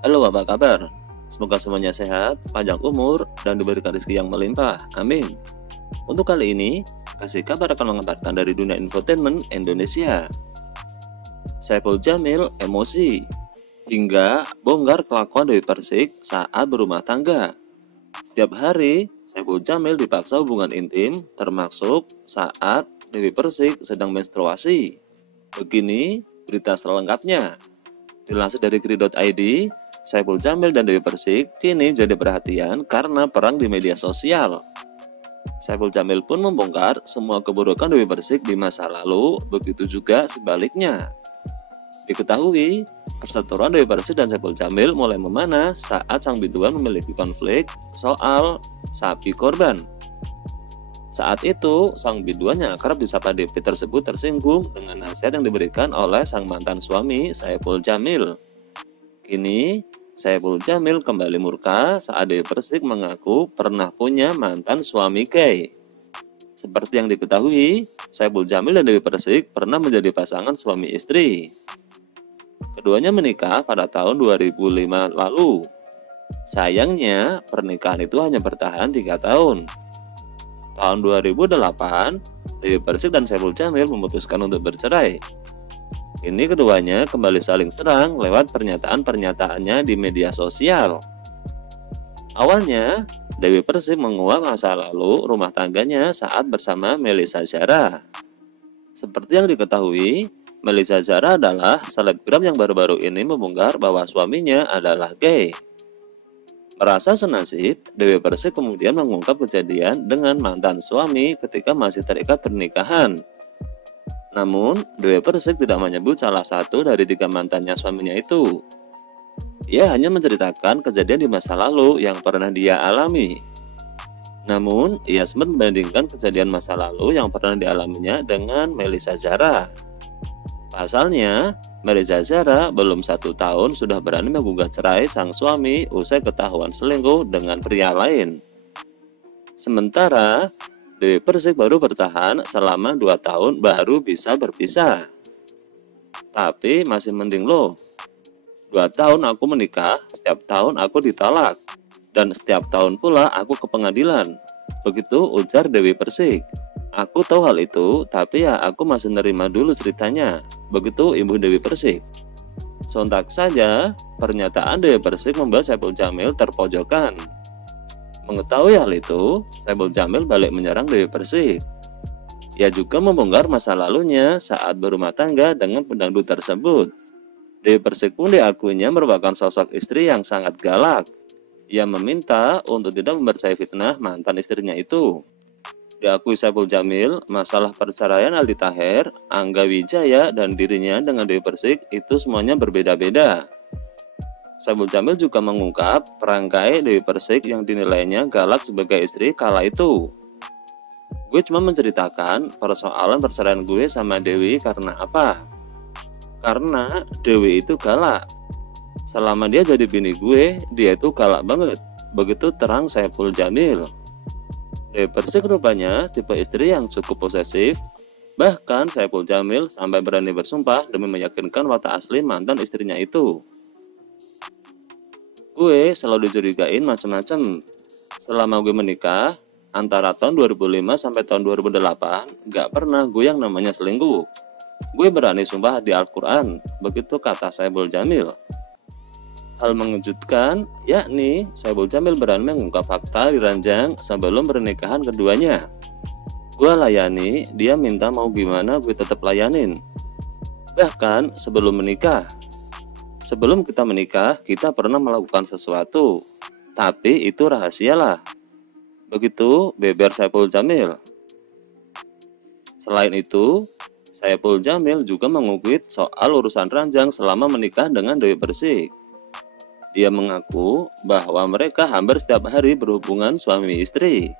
Halo, apa kabar? Semoga semuanya sehat, panjang umur, dan diberikan rezeki yang melimpah. Amin. Untuk kali ini, Kasih Kabar akan mengabarkan dari dunia infotainment Indonesia. Saiful Jamil emosi hingga bongkar kelakuan Dewi Persik saat berumah tangga. Setiap hari, Saiful Jamil dipaksa hubungan intim, termasuk saat Dewi Persik sedang menstruasi. Begini berita selengkapnya. Dilansir dari Kri.id, Saiful Jamil dan Dewi Persik kini jadi perhatian karena perang di media sosial. Saiful Jamil pun membongkar semua keburukan Dewi Persik di masa lalu, begitu juga sebaliknya. Diketahui, perseteruan Dewi Persik dan Saiful Jamil mulai memanas saat sang biduan memiliki konflik soal sapi korban. Saat itu, sang biduan yang akrab disapa DP tersebut tersinggung dengan nasihat yang diberikan oleh sang mantan suami Saiful Jamil. Kini, Saiful Jamil kembali murka saat Dewi Persik mengaku pernah punya mantan suami gay. Seperti yang diketahui, Saiful Jamil dan Dewi Persik pernah menjadi pasangan suami istri. Keduanya menikah pada tahun 2005 lalu. Sayangnya, pernikahan itu hanya bertahan 3 tahun. Tahun 2008, Dewi Persik dan Saiful Jamil memutuskan untuk bercerai. Ini keduanya kembali saling serang lewat pernyataan-pernyataannya di media sosial. Awalnya, Dewi Persik menguak masa lalu rumah tangganya saat bersama Melissa Zara. Seperti yang diketahui, Melissa Zara adalah selebgram yang baru-baru ini membongkar bahwa suaminya adalah gay. Merasa senasib, Dewi Persik kemudian mengungkap kejadian dengan mantan suami ketika masih terikat pernikahan. Namun, Dewi Persik tidak menyebut salah satu dari 3 mantannya suaminya itu. Ia hanya menceritakan kejadian di masa lalu yang pernah dia alami. Namun, ia sempat membandingkan kejadian masa lalu yang pernah dialaminya dengan Melissa Zara. Pasalnya, Melissa Zara belum 1 tahun sudah berani menggugat cerai sang suami usai ketahuan selingkuh dengan pria lain. Sementara, Dewi Persik baru bertahan selama 2 tahun baru bisa berpisah. Tapi masih mending loh. 2 tahun aku menikah, setiap tahun aku ditalak. Dan setiap tahun pula aku ke pengadilan. Begitu ujar Dewi Persik. Aku tahu hal itu, tapi ya aku masih nerima dulu ceritanya. Begitu Ibu Dewi Persik. Sontak saja, pernyataan Dewi Persik membuat Saiful Jamil terpojokan. Mengetahui hal itu, Saiful Jamil balik menyerang Dewi Persik. Ia juga membongkar masa lalunya saat berumah tangga dengan pendangdut tersebut. Dewi Persik pun diakuinya merupakan sosok istri yang sangat galak. Ia meminta untuk tidak mempercayai fitnah mantan istrinya itu. Diakui Saiful Jamil, masalah perceraian Aldi Taher, Angga Wijaya, dan dirinya dengan Dewi Persik itu semuanya berbeda-beda. Saiful Jamil juga mengungkap perangkai Dewi Persik yang dinilainya galak sebagai istri kala itu. Gue cuma menceritakan persoalan perceraian gue sama Dewi karena apa? Karena Dewi itu galak. Selama dia jadi bini gue, dia itu galak banget. Begitu terang Saiful Jamil. Dewi Persik rupanya tipe istri yang cukup posesif. Bahkan Saiful Jamil sampai berani bersumpah demi meyakinkan watak asli mantan istrinya itu. Gue selalu dicurigain macam-macam. Selama gue menikah, antara tahun 2005 sampai tahun 2008, gak pernah gue yang namanya selingkuh. Gue berani sumpah di Al-Quran, begitu kata Saiful Jamil. Hal mengejutkan, yakni Saiful Jamil berani mengungkap fakta di ranjang sebelum pernikahan keduanya. Gue layani, dia minta mau gimana gue tetap layanin. Bahkan sebelum menikah. Sebelum kita menikah, kita pernah melakukan sesuatu. Tapi itu rahasia lah. Begitu beber Saiful Jamil. Selain itu, Saiful Jamil juga mengungkit soal urusan ranjang selama menikah dengan Dewi Persik. Dia mengaku bahwa mereka hampir setiap hari berhubungan suami istri.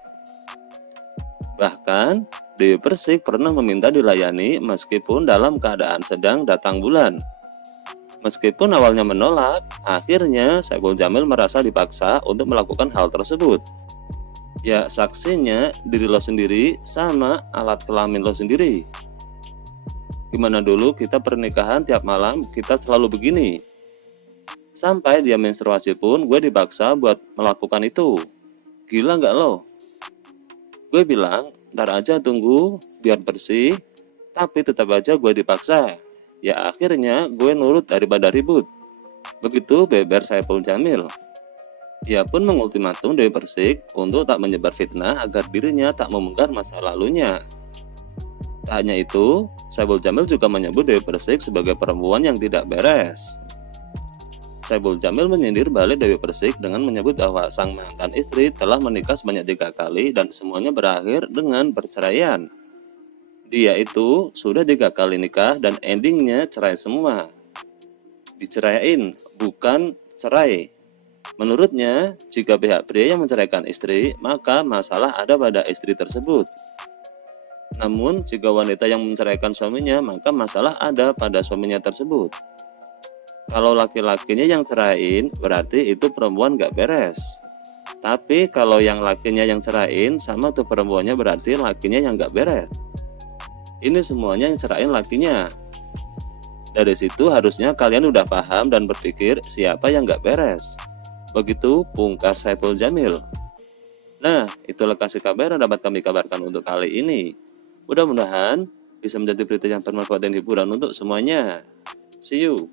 Bahkan, Dewi Persik pernah meminta dilayani meskipun dalam keadaan sedang datang bulan. Meskipun awalnya menolak, akhirnya Saiful Jamil merasa dipaksa untuk melakukan hal tersebut. Ya, saksinya diri lo sendiri sama alat kelamin lo sendiri. Gimana dulu kita pernikahan tiap malam kita selalu begini? Sampai dia menstruasi pun gue dipaksa buat melakukan itu. Gila nggak lo? Gue bilang, ntar aja tunggu biar bersih, tapi tetap aja gue dipaksa. Ya akhirnya gue nurut daripada ribut. Begitu beber Saipul Jamil. Ia pun mengultimatum Dewi Persik untuk tak menyebar fitnah agar dirinya tak membongkar masa lalunya. Tak hanya itu, Saipul Jamil juga menyebut Dewi Persik sebagai perempuan yang tidak beres. Saipul Jamil menyindir balik Dewi Persik dengan menyebut bahwa sang mantan istri telah menikah sebanyak 3 kali dan semuanya berakhir dengan perceraian. Dia itu sudah 3 kali nikah dan endingnya cerai semua. Diceraiin, bukan cerai. Menurutnya, jika pihak pria yang menceraikan istri, maka masalah ada pada istri tersebut. Namun, jika wanita yang menceraikan suaminya, maka masalah ada pada suaminya tersebut. Kalau laki-lakinya yang ceraiin, berarti itu perempuan gak beres. Tapi kalau yang lakinya yang ceraiin, sama tuh perempuannya, berarti lakinya yang gak beres. Ini semuanya yang ceraiin lakinya. Dari situ harusnya kalian udah paham dan berpikir siapa yang gak beres. Begitu pungkas Saipul Jamil. Nah, itulah kasih kabar yang dapat kami kabarkan untuk kali ini. Mudah-mudahan bisa menjadi berita yang bermanfaat dan hiburan untuk semuanya. See you.